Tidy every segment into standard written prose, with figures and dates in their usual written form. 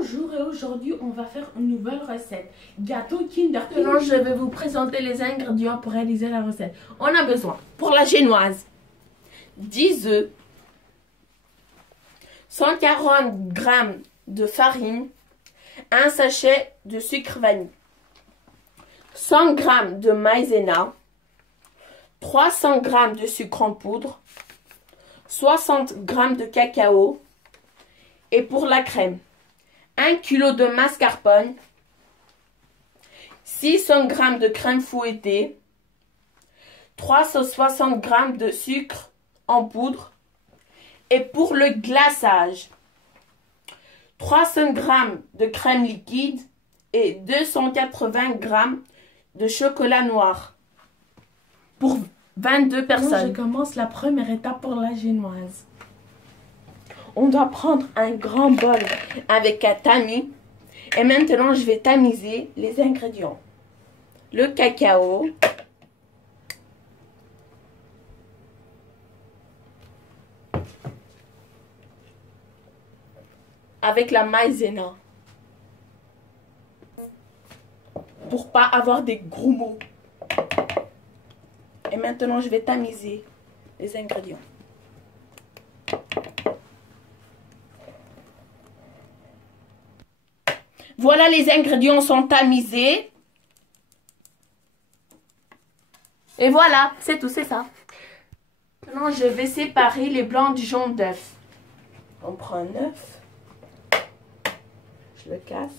Bonjour et aujourd'hui on va faire une nouvelle recette. Gâteau Kinder. Maintenant je vais vous présenter les ingrédients pour réaliser la recette. On a besoin pour la génoise 10 œufs, 140 g de farine, un sachet de sucre vanille, 100 g de maïzena, 300 g de sucre en poudre, 60 g de cacao et pour la crème 1 kg de mascarpone, 600 g de crème fouettée, 360 g de sucre en poudre et pour le glaçage 300 g de crème liquide et 280 g de chocolat noir pour 22 personnes. Je commence la première étape pour la génoise. On doit prendre un grand bol avec un tamis. Et maintenant, je vais tamiser les ingrédients. Le cacao. Avec la maïzena. Pour pas avoir des gros mots. Et maintenant, je vais tamiser les ingrédients. Voilà, les ingrédients sont tamisés. Et voilà, c'est tout, c'est ça. Maintenant, je vais séparer les blancs du jaune d'œuf. On prend un œuf. Je le casse.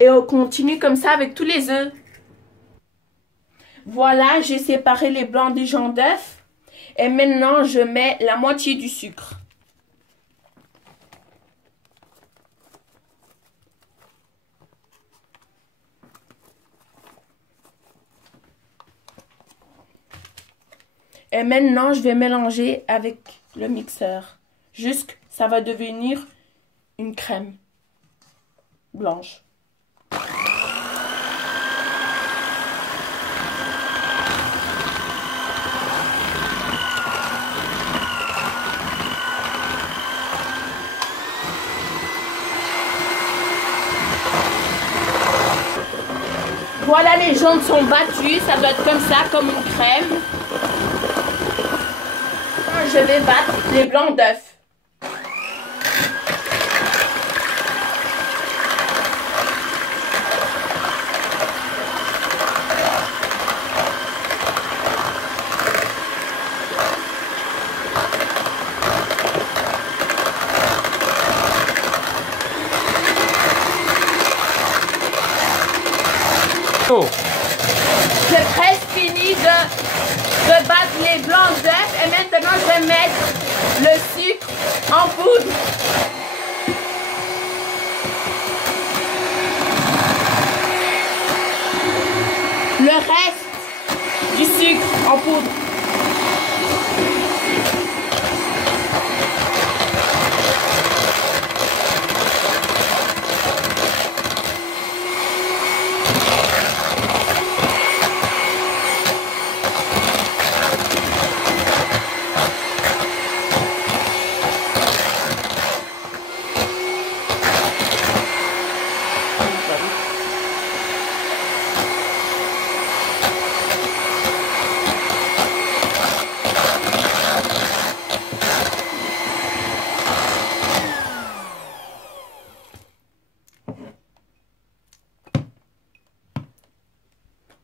Et on continue comme ça avec tous les œufs. Voilà, j'ai séparé les blancs des jaune d'œuf. Et maintenant, je mets la moitié du sucre. Et maintenant, je vais mélanger avec le mixeur. Jusqu'à ce que ça va devenir une crème blanche. Voilà, les jaunes sont battus, ça doit être comme ça, comme une crème. Je vais battre les blancs d'œufs. J'ai presque fini de battre les blancs d'œufs et maintenant je vais mettre le sucre en poudre. Le reste du sucre en poudre.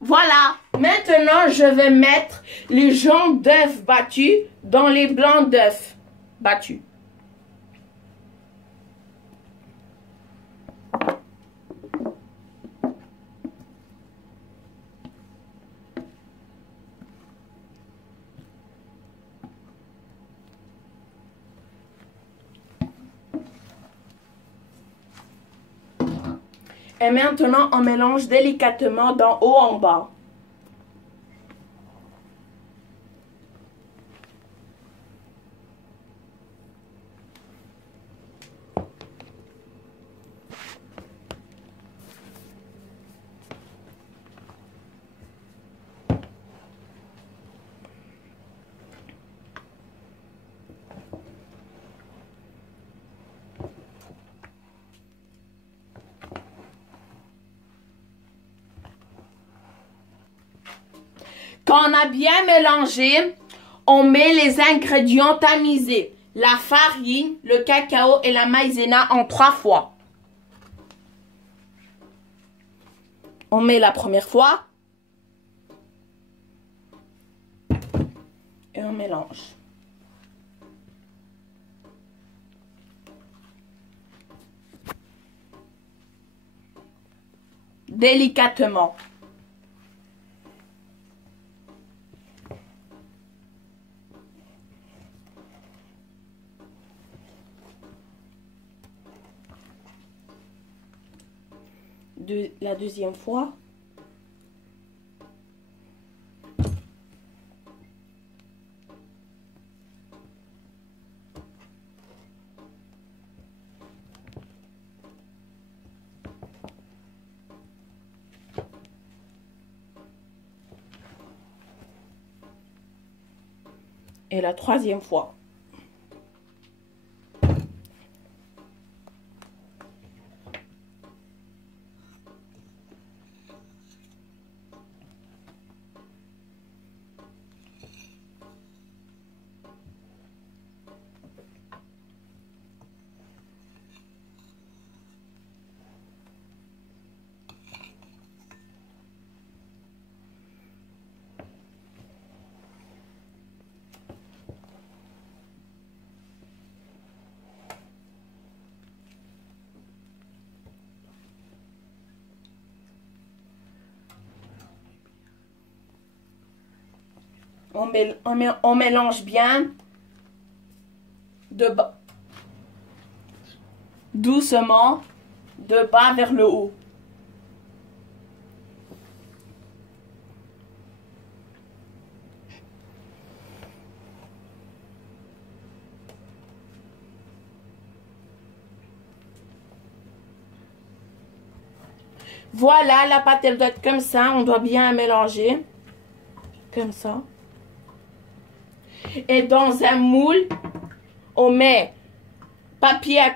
Voilà, maintenant je vais mettre les jaunes d'œufs battus dans les blancs d'œufs battus. Et maintenant, on mélange délicatement d'en haut en bas. Quand on a bien mélangé, on met les ingrédients tamisés. La farine, le cacao et la maïzena en 3 fois. On met la première fois. Et on mélange. Délicatement. La deuxième fois. Et la troisième fois. On mélange bien doucement de bas vers le haut. Voilà, la pâte elle doit être comme ça, on doit bien mélanger comme ça. Et dans un moule, on met du papier à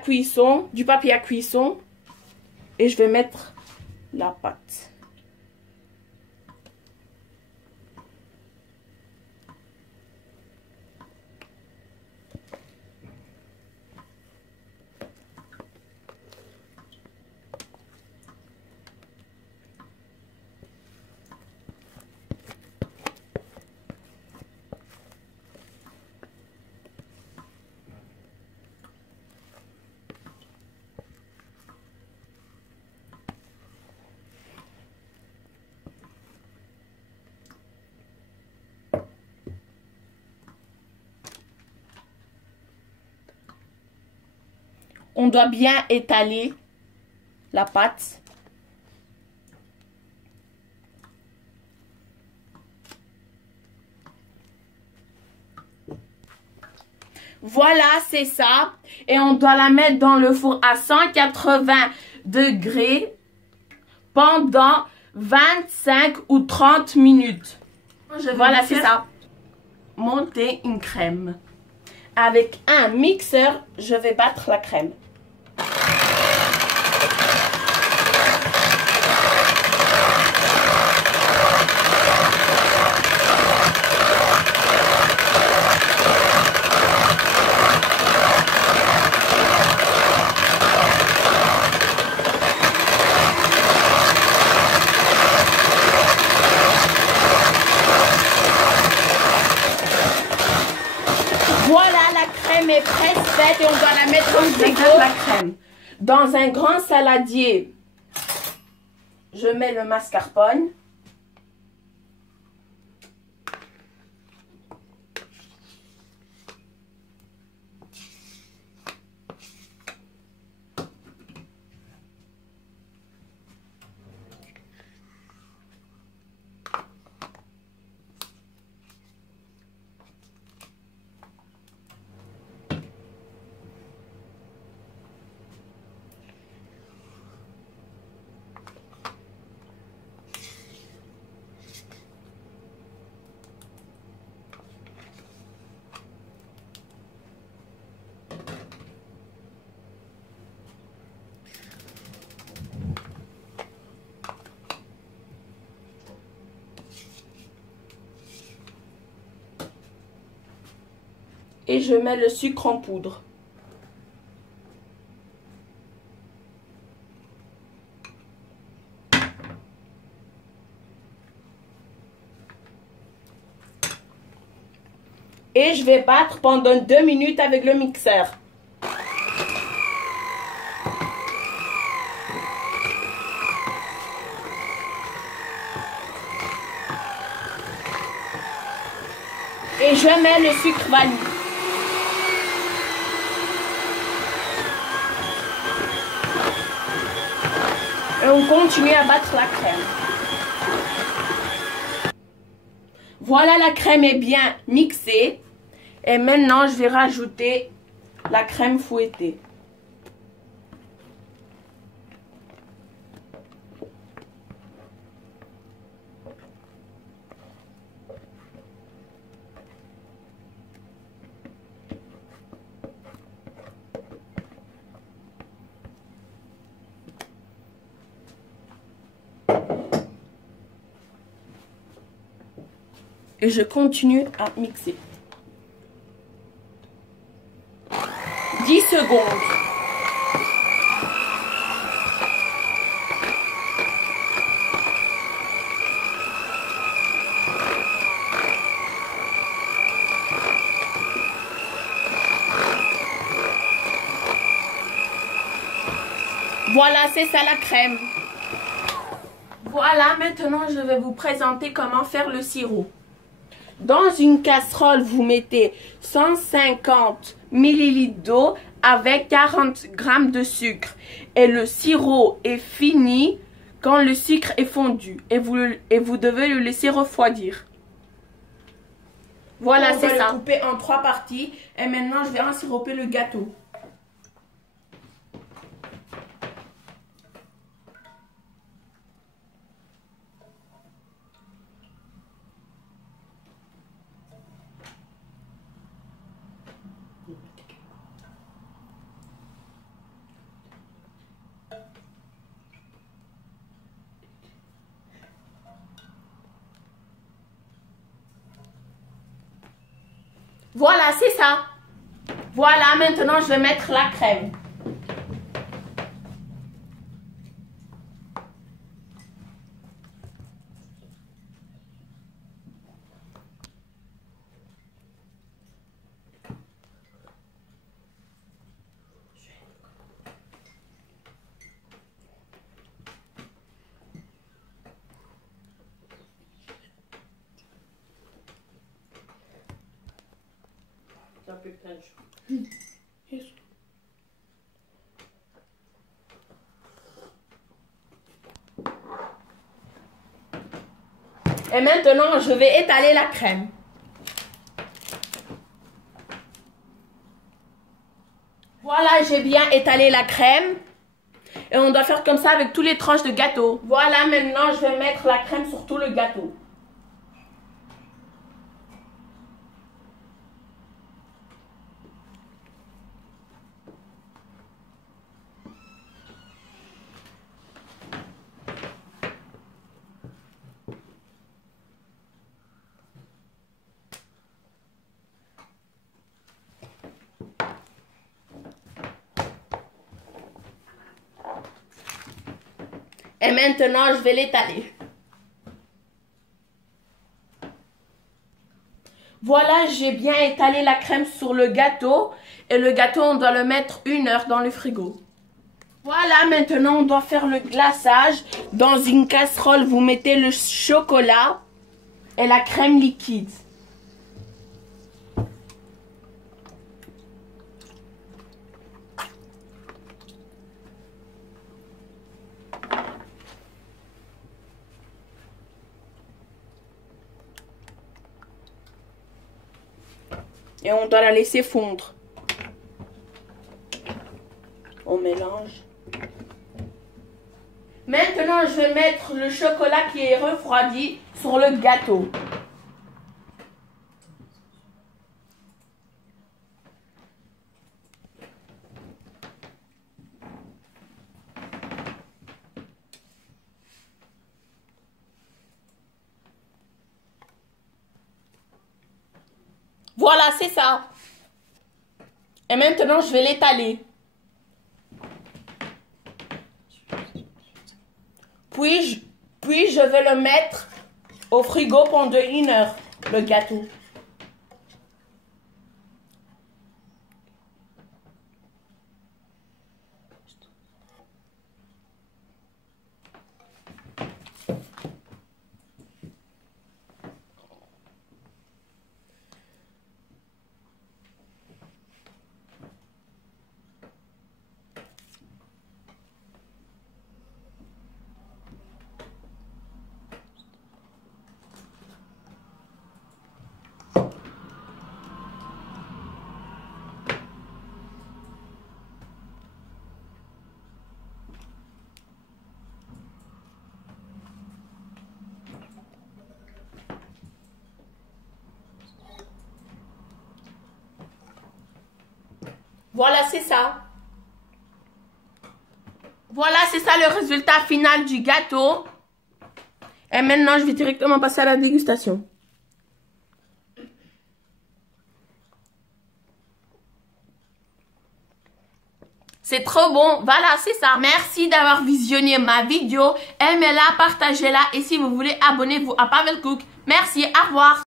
cuisson et je vais mettre la pâte. On doit bien étaler la pâte. Voilà, c'est ça. Et on doit la mettre dans le four à 180 degrés pendant 25 ou 30 minutes. Voilà, c'est ça. Monter une crème. Avec un mixeur, je vais battre la crème. Est presque faite et on doit la mettre au frigo. La crème. Dans un grand saladier, je mets le mascarpone. Et je mets le sucre en poudre. Et je vais battre pendant 2 minutes avec le mixeur. Et je mets le sucre vanille. Et on continue à battre la crème. Voilà, la crème est bien mixée. Et maintenant, je vais rajouter la crème fouettée. Et je continue à mixer. 10 secondes. Voilà, c'est ça la crème. Voilà, maintenant je vais vous présenter comment faire le sirop. Dans une casserole, vous mettez 150 ml d'eau avec 40 g de sucre. Et le sirop est fini quand le sucre est fondu. Et vous devez le laisser refroidir. Voilà, c'est ça. On va le couper en 3 parties. Et maintenant, je vais ensiroper le gâteau. Voilà, c'est ça. Voilà, maintenant je vais mettre la crème. Et maintenant, je vais étaler la crème. Voilà, j'ai bien étalé la crème. Et on doit faire comme ça avec toutes les tranches de gâteau. Voilà, maintenant, je vais mettre la crème sur tout le gâteau. Et maintenant, je vais l'étaler. Voilà, j'ai bien étalé la crème sur le gâteau. Et le gâteau, on doit le mettre 1 heure dans le frigo. Voilà, maintenant, on doit faire le glaçage. Dans une casserole, vous mettez le chocolat et la crème liquide. Et on doit la laisser fondre. On mélange. Maintenant, je vais mettre le chocolat qui est refroidi sur le gâteau. Voilà, c'est ça. Et maintenant, je vais l'étaler. Puis je vais le mettre au frigo pendant 1 heure, le gâteau. Voilà, c'est ça. Voilà, c'est ça le résultat final du gâteau. Et maintenant, je vais directement passer à la dégustation. C'est trop bon. Voilà, c'est ça. Merci d'avoir visionné ma vidéo. Aimez-la, partagez-la. Et si vous voulez, abonnez-vous à Pavel Cook. Merci, au revoir.